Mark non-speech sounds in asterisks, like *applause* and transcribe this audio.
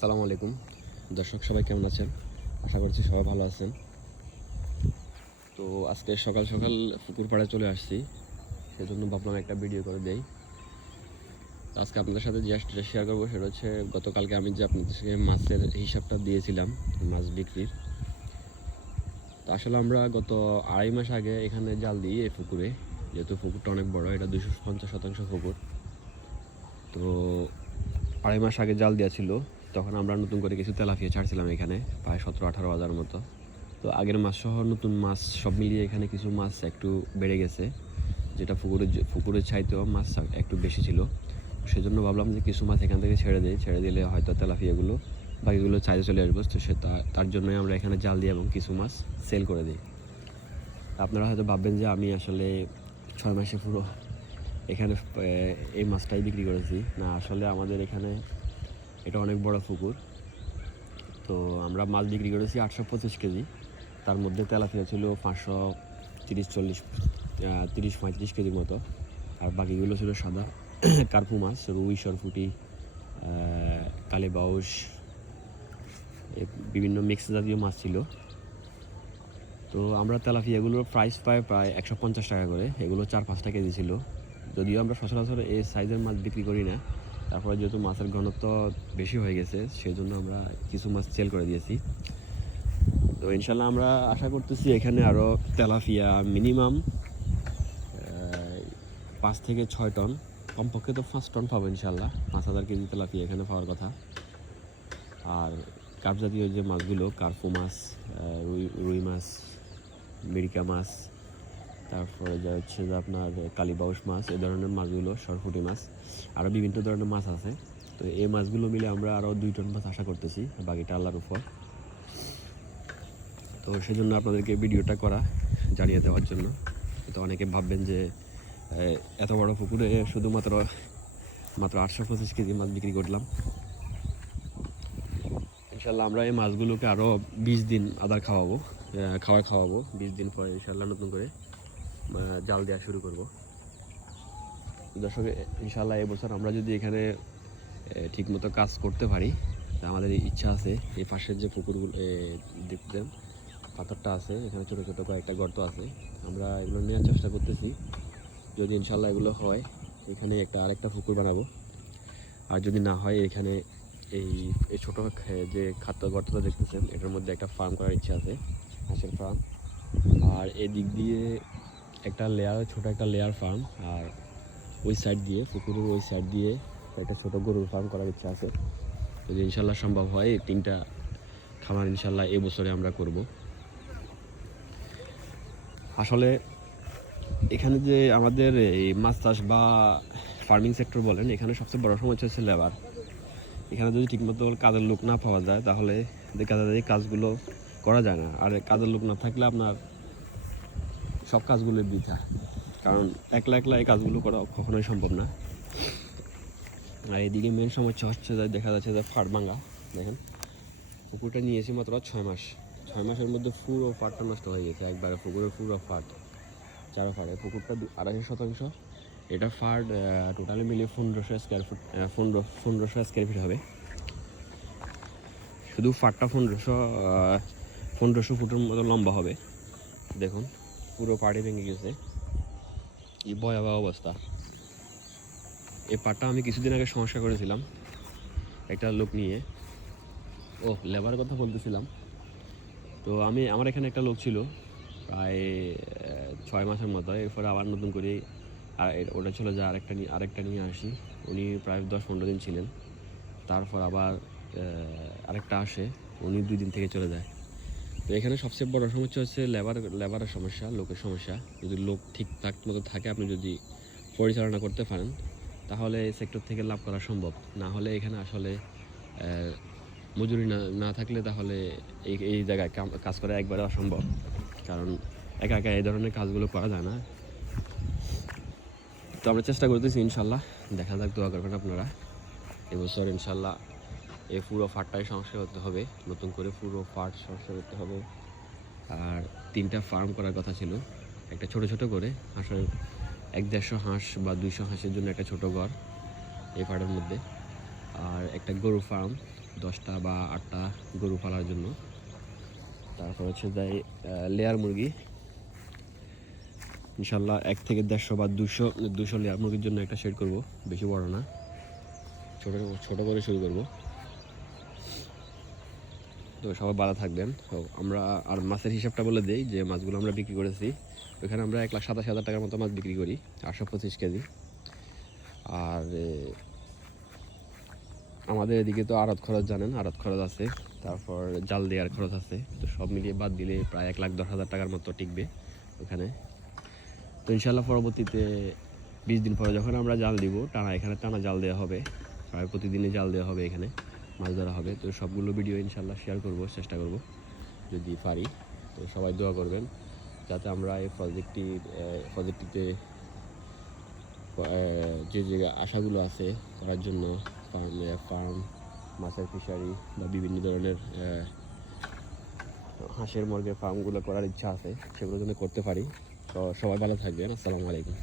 আসসালামু আলাইকুম। দর্শক, সবাই কেমন আছেন? আশা করছি সবাই ভালো আছেন। তো আজকে সকাল সকাল পুকুর পাড়ে চলে আসছি। সেজন্য ভাবলাম একটা ভিডিও করে দেই। আজকে আপনাদের সাথে যে যেটা শেয়ার করব সেটা হচ্ছে, গতকালকে আমি যে আপনাদেরকে মাছের হিসাবটা দিয়েছিলাম, মাছ বিক্রির। তো আসলে আমরা গত আড়াই মাস আগে এখানে জাল দিই এই পুকুরে। যেহেতু পুকুরটা অনেক বড়, এটা দুশো পঞ্চাশ শতাংশ পুকুর। তো আড়াই মাস আগে জাল দেওয়া ছিল। তখন আমরা নতুন করে কিছু তেলাফিয়া ছাড়ছিলাম এখানে, প্রায় সতেরো আঠারো হাজার মতো। তো আগের মাছ সহ নতুন মাছ সব মিলিয়ে এখানে কিছু মাছ একটু বেড়ে গেছে, যেটা পুকুরের পুকুরের ছাইতেও মাছ একটু বেশি ছিল। সেজন্য ভাবলাম যে কিছু মাছ এখান থেকে ছেড়ে দিই, ছেড়ে দিলে হয়তো তেলাফিয়াগুলো বাকিগুলো চাইতে চলে আসব। তো সে তার জন্যই আমরা এখানে জাল দিই এবং কিছু মাছ সেল করে দিই। আপনারা হয়তো ভাববেন যে আমি আসলে ছয় মাসে পুরো এখানে এই মাছটাই বিক্রি করেছি। না, আসলে আমাদের এখানে এটা অনেক বড় পুকুর। তো আমরা মাছ বিক্রি করেছি আটশো পঁচিশ কেজি। তার মধ্যে তেলাপিয়া ছিল পাঁচশো তিরিশ, চল্লিশ তিরিশ, পঁয়ত্রিশ কেজির মতো। আর বাকিগুলো ছিল সাদা *coughs* কার্পু মাছ, রুই সরফুটি কালে বাউস বিভিন্ন মিক্স জাতীয় মাছ ছিল। তো আমরা তেলাপিয়াগুলোর প্রাইস পাই প্রায় একশো পঞ্চাশ টাকা করে। এগুলো চার পাঁচটা কেজি ছিল। যদিও আমরা সচরাচর এই সাইজের মাছ বিক্রি করি না। তারপরে যেহেতু মাছের ঘনত্ব বেশি হয়ে গেছে সেই জন্য আমরা কিছু মাছ সেল করে দিয়েছি। তো ইনশাল্লাহ আমরা আশা করতেছি এখানে আরও তেলাফিয়া মিনিমাম পাঁচ থেকে ছয় টন, কমপক্ষে তো পাঁচ টন পাবো ইনশাল্লাহ। পাঁচ হাজার কেজি তেলাপিয়া এখানে পাওয়ার কথা। আর কাপ জাতীয় যে মাছগুলো, কার্পু মাছ রুই রুই মাছ, মিরিকা মাছ তারপরে যা হচ্ছে যে আপনার কালীবাউস মাছ এই ধরনের মাছগুলো সরফুটি মাছ আরও বিভিন্ন ধরনের মাছ আছে। তো এই মাছগুলো মিলে আমরা আরও দুই টন মাছ আশা করতেছি, বাকিটা আল্লাহর উপর। তো সেজন্য আপনাদেরকে ভিডিওটা করা জানিয়ে দেওয়ার জন্য। তো অনেকে ভাববেন যে এত বড় পুকুরে শুধুমাত্র, মাত্র আটশো পঁচিশ কেজি মাছ বিক্রি করলাম। ইনশাল্লাহ আমরা এই মাছগুলোকে আরও বিশ দিন আদার খাওয়াবো খাবার খাওয়াবো, বিশ দিন পরে ইনশাল্লাহ নতুন করে। জাল দেওয়া শুরু করব। দর্শক ইনশাল্লাহ এবছর আমরা যদি এখানে ঠিক মতো কাজ করতে পারি আমাদের ইচ্ছা আছে। এই পাশের যে পুকুরগুলো দেখতেন পাথরটা আছে, এখানে ছোটো ছোটো কয়েকটা গর্ত আছে। আমরা এগুলো নেওয়ার চেষ্টা করতেছি। যদি ইনশাল্লাহ এগুলো হয়, এখানে একটা, আরেকটা পুকুর বানাবো। আর যদি না হয়, এখানে এই এই ছোটো যে খাদ্য গর্তটা দেখতেছেন, এটার মধ্যে একটা ফার্ম করার ইচ্ছা আছে, হাঁসের ফার্ম। আর এদিক দিয়ে একটা লেয়ার ছোট একটা লেয়ার ফার্ম আর ওই সাইড দিয়ে, পুকুরের ওই সাইড দিয়ে একটা ছোট গরুর ফার্ম করার ইচ্ছা আছে। যদি ইনশাল্লাহ সম্ভব হয়, এই তিনটা খামার ইনশাল্লাহ এই বছরে আমরা করব। আসলে এখানে যে আমাদের এই মাছ চাষ বা ফার্মিং সেক্টর বলেন, এখানে সবচেয়ে বড় সমস্যা হচ্ছে লেবার এখানে যদি ঠিকমতো কাজের লোক না পাওয়া যায়, তাহলে দেখা যায় কাজগুলো করা যায় না। আর কাজের লোক না থাকলে আপনার সব কাজগুলো বৃথা। কারণ একলা একলা এই কাজগুলো করা কখনোই সম্ভব না। আর এদিকে মেন সমস্যা হচ্ছে যে দেখা যাচ্ছে যে ফাট ভাঙা, দেখেন। পুকুরটা নিয়েছি মাত্র ছয় মাস। ছয় মাসের মধ্যে পুরো ফাটটা নষ্ট হয়ে গেছে, একবারে পুকুরের পুরো ফাট চারো ফাটে পুকুরটা আড়াইশো শতাংশ। এটা ফাট টোটালি মিলিয়ে পনেরোশো স্কোয়ার ফুট পনেরো পনেরোশো স্কোয়ার ফিট হবে। শুধু ফাটটা পনেরোশো পনেরোশো ফুটের মতো লম্বা হবে। দেখুন। পুরো পাড়ে ভেঙে গেছে। এই ভয়াবহ অবস্থা। এই পাটটা আমি কিছুদিন আগে সমস্যা করেছিলাম একটা লোক নিয়ে। ও লেবার কথা বলতেছিলাম। তো আমি, আমার এখানে একটা লোক ছিল, প্রায় ছয় মাসের মতো। এরপরে আবার নতুন করে আর ওটা ছিল যে আরেকটা নিয়ে আরেকটা নিয়ে আসি। উনি প্রায় দশ পনেরো দিন ছিলেন। তারপর আবার আরেকটা আসে। উনি দুই দিন থেকে চলে যায়। তো এখানে সবচেয়ে বড় সমস্যা হচ্ছে লেবার লেবারের সমস্যা, লোকের সমস্যা। যদি লোক ঠিকঠাক মতো থাকে, আপনি যদি পরিচালনা করতে পারেন, তাহলে এই সেক্টর থেকে লাভ করা সম্ভব। না হলে এখানে আসলে মজুরি না না থাকলে তাহলে এই এই জায়গায় কাজ করা একবারে অসম্ভব। কারণ একা একা এই ধরনের কাজগুলো করা যায় না। তো আমরা চেষ্টা করতেছি ইনশাল্লাহ। দেখা যাক, দোয়া করবেন আপনারা। এবছর ইনশাল্লাহ এই পুরো ফাটটাই সংস্কার করতে হবে, নতুন করে পুরো ফাট সংস্কার করতে হবে। আর তিনটা ফার্ম করার কথা ছিল, একটা ছোট ছোট করে, হাঁসের এক দেড়শো হাঁস বা দুইশো হাঁসের জন্য একটা ছোট ঘর এই ফার্মের মধ্যে। আর একটা গরু ফার্ম, দশটা বা আটটা গরু পালার জন্য। তারপর হচ্ছে যাই লেয়ার মুরগি। ইনশাল্লাহ এক থেকে দেড়শো বা দুশো দুশো লেয়ার মুরগির জন্য একটা শেড করব, বেশি বড় না। ছোট ছোট করে শুরু করব। তো সবাই ভালো থাকবেন। তো আমরা আর মাছের হিসাবটা বলে দিই যে মাছগুলো আমরা বিক্রি করেছি। ওখানে আমরা এক লাখ সাতাশ হাজার টাকার মতো মাছ বিক্রি করি আটশো পঁচিশ কেজি। আর আমাদের এদিকে তো আড়ত খরচ জানেন, আড়ত খরচ আছে। তারপর জাল দেওয়ার খরচ আছে। তো সব মিলিয়ে বাদ দিলে প্রায় এক লাখ দশ হাজার টাকার মতো টিকবে ওখানে। তো ইনশাল্লাহ পরবর্তীতে বিশ দিন পরে যখন আমরা জাল দিব, টানা এখানে টানা জাল দেওয়া হবে। প্রায় প্রতিদিনই জাল দেওয়া হবে এখানে। মাছ ধরা হবে। তো সবগুলো ভিডিও ইনশাল্লাহ শেয়ার করব, চেষ্টা করব, যদি পারি। তো সবাই দোয়া করবেন, যাতে আমরা এই প্রজেক্টটি প্রজেক্টটিতে যে যে আশাগুলো আছে করার জন্য ফার্ম ফার্ম মাছের ফিশারি বা বিভিন্ন ধরনের হাঁসের মুরগের ফার্মগুলো করার ইচ্ছা আছে, সেগুলো যেন করতে পারি। তো সবাই ভালো থাকবেন। আসসালামু আলাইকুম।